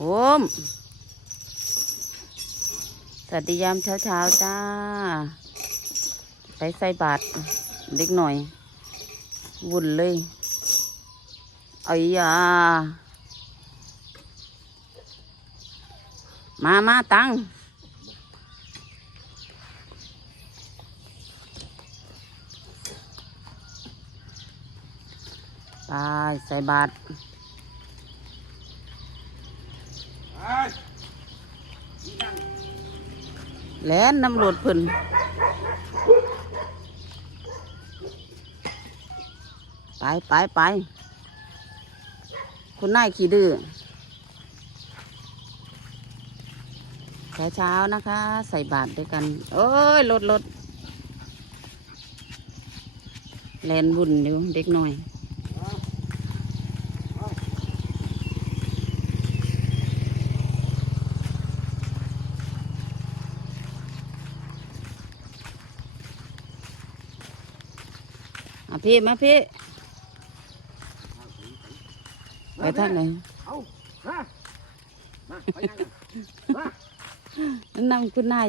โอม สวัสดียามเช้าเช้าๆจ้า ไปใส่บาตรเด็กหน่อย วุ่นเลยไอ้ยามามาตังไปใส่บาตร แล่นน้ำรวจเพิ่นไปไปไปคุณนายขี้ดื้อเช้านะคะ ใส่บาตรด้วยกัน โอ้ยรถรถแลนบุญอยู่เด็กหน่อย พี่มาพี่ไปทางไหนเอามามาไปยังมานั่งคุณนาย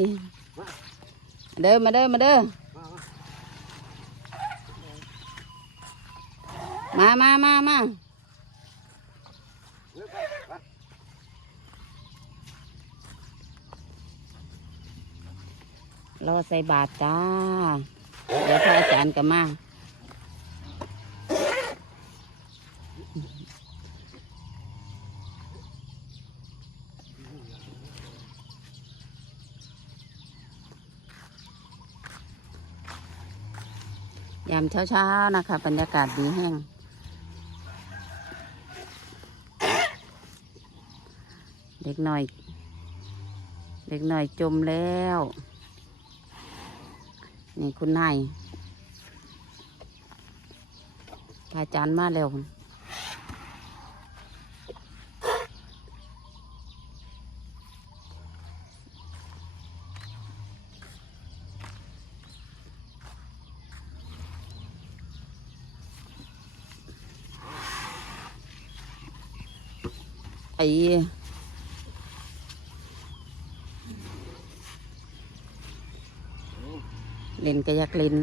เด้อมาเด้อมาเด้อมามามามาเร็วไปไปรอใส่บาตรจ้าเดี๋ยวพระอาจารย์ก็มา เช้าๆนะคะ บรรยากาศดีแห้ง เด็กหน่อย เด็กหน่อยจมแล้ว นี่คุณนายอาจารย์มาแล้ว ไอ้เล่นก็อยากเล่น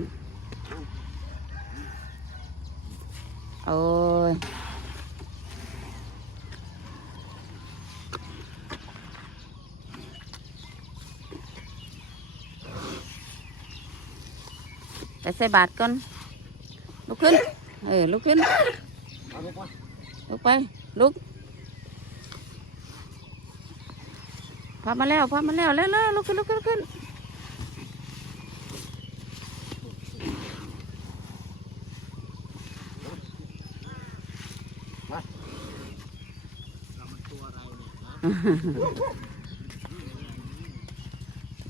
โอ้ยไป ใส่บาเออลุกขึ้นเอาไปก่อนลุกไปลุกพามาแล้วพามาแล้วเร็วเร็วลุกขึ้นลุกขึ้นลุกขึ้น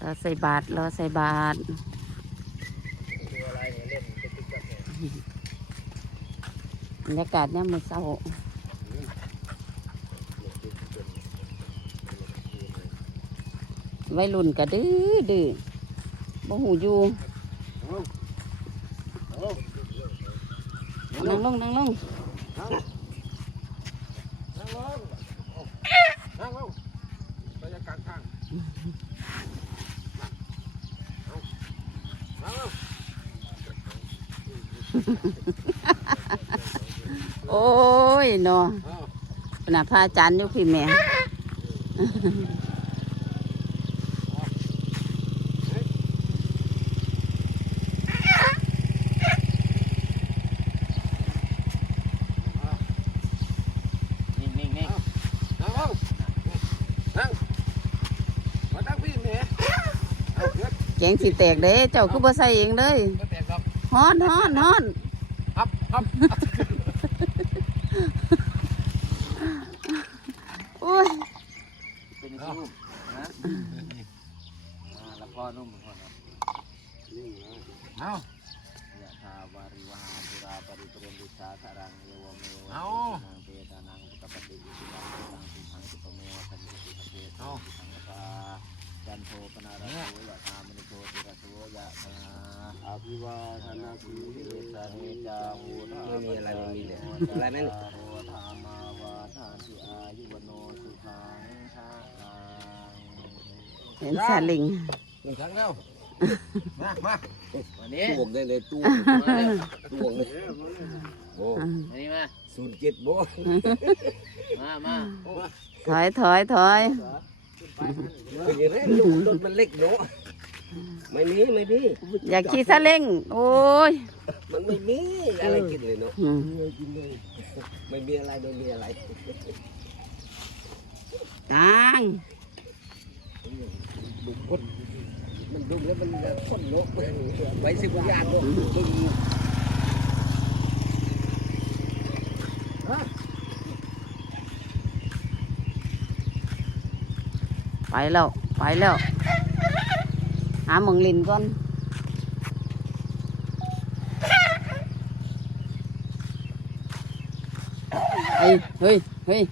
รอใส่บาทรอใส่บาทอะไรเนี่ยเล่นเป็นติ๊กต๊อกเนี่ยบรรยากาศเนี่ยมมือเศร้า วัยรุ่นก็ดื้อดื้อบ่หูอยู่นั่งลงนั่งลงนั่งลงนั่งลงบรรยากาศข้างนั่งลงโอ้ยเนาะเอาขณะพระอาจารย์อยู่พี่แม่ นิ่งนิ่งนิ่ง นั่งลงนั่งมาตั้งพี่แม่เอาเดี๋ยว แก งสิแตกเด้ เจ้าคือบ่ใส่เองเลยก็แตกดอกฮ้อนฮ้อนฮ้อนฮับฮับโอ้ยเป็นยังไงลูกนะอ่าแล้วพ่อนุ่มพ่อนะเอา ไม่มีอะไรไม่มีเลยอะไรนั่นโรธามาวาทานติอายุวโนสุขังเห็นซาเลิงหนึ่งครั้งแล้วมามาวันนี้ตวงได้เลยตวงตวงเลยโอ้อ่าวันนี้มาศูนย์เจ็ดโบมามาถอยถอยถอยเป็นยังไงลูกรถมันเล็กเนาะ ไม่มีไม่มีอยากขี่ซาเล้งโอ้ย มันไม่มีอะไรกินเลยเนาะอืมไม่มีอะไรไม่มีอะไรตังดุกดมันดุแล้วมันพ่นเนาะไว้สิบยานเนาะดุกไปแล้ว ไปแล้ว หาหมองลินก่อนเฮ้ยเฮ้ยเฮ้ย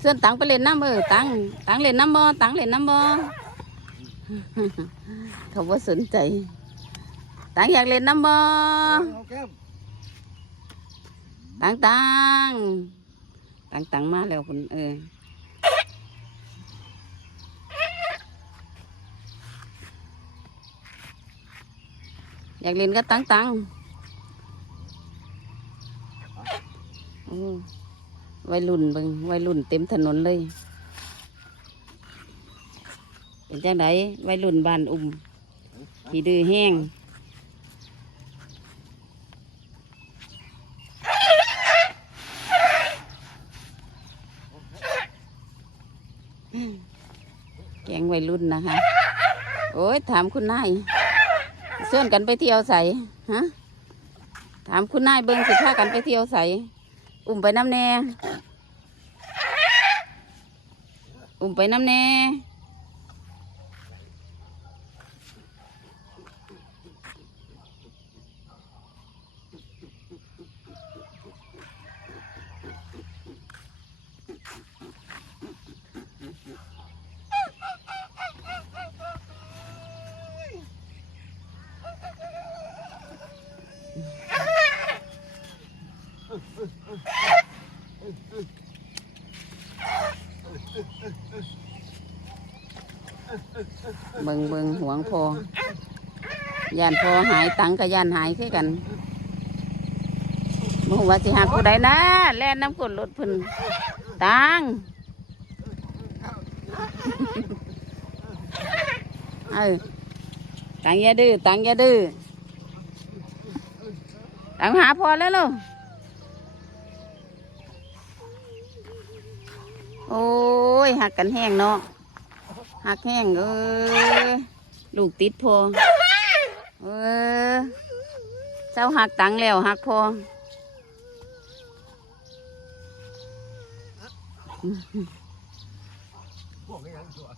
เสื้อตังไปเล่นน้ำเออตังตังเล่นน้ำบ่ตังเล่นน้ำบ่เขาว่าสนใจ ตังอยากเล่นน้ำบ่เอาแก้มตังตังตังตังมาแล้วคุณเออ อยากเล่นก็ตั้งตังวัยรุ่นบิงวัยรุ่นเต็มถนนเลย เป็นจังไดวัยรุ่นบานอุ่ม ขี่ดื้อแห้งแกงวัยรุ่นนะคะ โอ้ยถามคุณนาย เสื่อนกันไปเที่ยวใสฮะถามคุณนายเบิ้งสิพากันไปเที่ยวใสอุ่มไปน้ำแน่ อุ่มไปน้ำแน่ เบิงเบิงหวงพอย่านพอหายตังกับย่านหายคือกันบ่ฮู้ว่าสิหาผู้ใดนะแล่นน้ำกดรถพิ่นตังเออตังอย่าดื้อตังอย่าดื้อตังหาพอแล้วลูก โอ้ยหักกันแห้งเนาะหักแห้งเออลูกติดพอเออเจ้าหักตังแล้วหักพอพวกนี้ยังตัว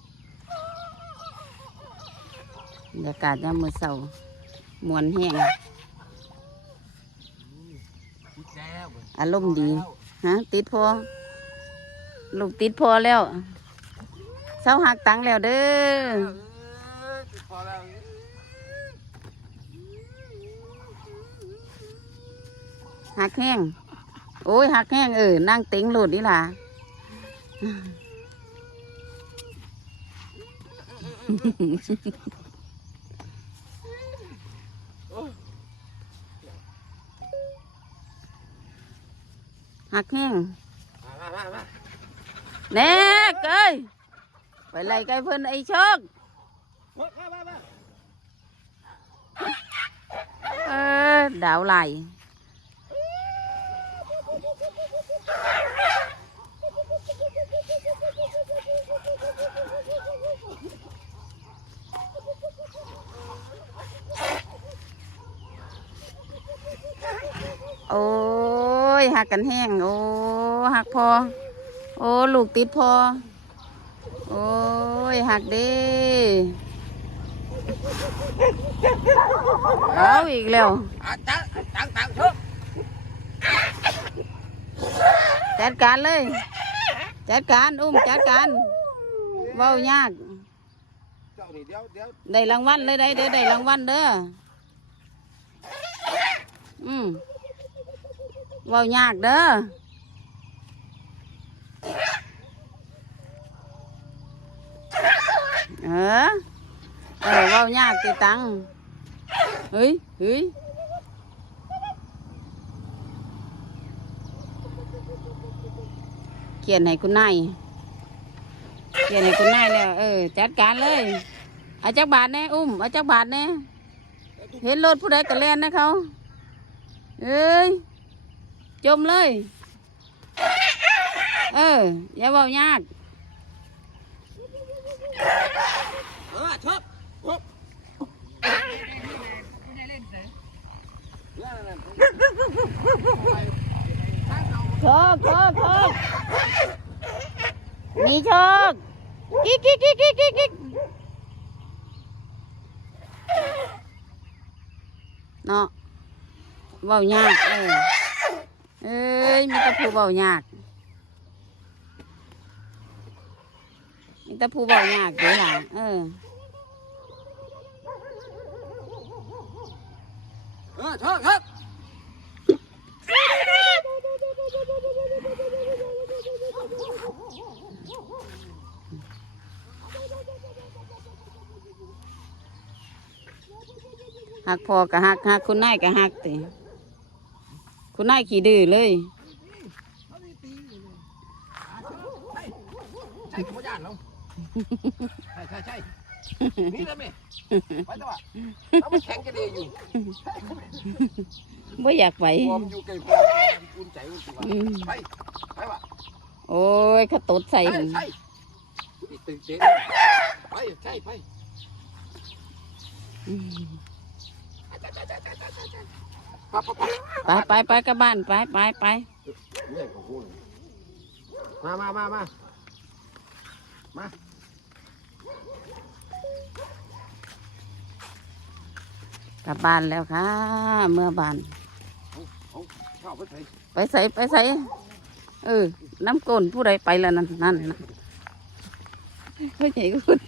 บรรยากาศยามมื้อเช้ามวนแห้งอารมณ์ดี ฮะ ติดพอ ลูกติดพอแล้วเจ้าหักตังแล้วเด้อหักแห้งโอ้ยหักแห้งเออนั่งเต็งหลุดนี่ล่ะหักแห้ง แน่เกยไปไล่ไก่เพิ่นไอ้โช โอ้ยหักกันแห้งโอ้หักพอโอ้ลูกติดพอ โอ้ยหักเด้เอาอีกแล้วอะตังตังตังชุบจัดการเลย จัดการอุ้มจัดการเว้ายากเจ้านี่เดี๋ยวเดี๋ยวได้รางวัลเลยได้เด้อได้รางวัลเด้ออืมเว้ายากเด้อายากติตังเฮ้ยเฮ้ยเขียนให้คุณนายเขียนให้คุณนายแล้วเออจัดการเลยเอาจักบาทแน่อุ้มเอาจักบาทแน่เห็นรถผู้ใดก็แล่นนะเขาเอ้ยจมเลย เอออย่าเบายาก เออชอบชอบโชคโชคโชคมีโชคกิ๊กกิ๊กกิ๊กกิ๊กกิ๊กกิ๊กเนาะเบายากเออเอ้ยมีแต่ผู้เบายาก มีแต่ผู้เบายากเด้อล่ะ เออ เออชอบชอบหักพอกับหักหักคุณนายกับหักติคุณนายขี้ดื้อเลย ใช่ขโมยยานเรา ใช่ใช่ใช่นี่เลยแม่ไปตัวแล้วมันแข็งกระเดียอยู่บ่อยากไปความอยู่ไกลความอุ่นใจอุ่นตัวอืมไปไปวะโอ้ยเขาตดใส่ใช่หั่นใช่ตื่นเต้นไปใช่ไปอืมไปไปไปไปไปกลับบ้านไปไปไปเนี่ยของกูมามามามามา กลับบ้านแล้วค่ะ เมื่อบ้าน ไปใส่ไปใส่เออ น้ำก้นผู้ใดไปแล้วนั่นนั่นนะไม่ใช่คุณ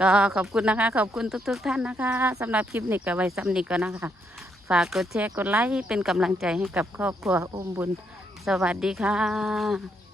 ก็ขอบคุณนะคะ ขอบคุณทุกๆท่านนะคะสำหรับคลิปนี้ก็ไว้สำนิกก่อนนะคะ ฝากกดแชร์กดไลค์เป็นกำลังใจให้กับครอบครัวอุ้มบุญ สวัสดีค่ะ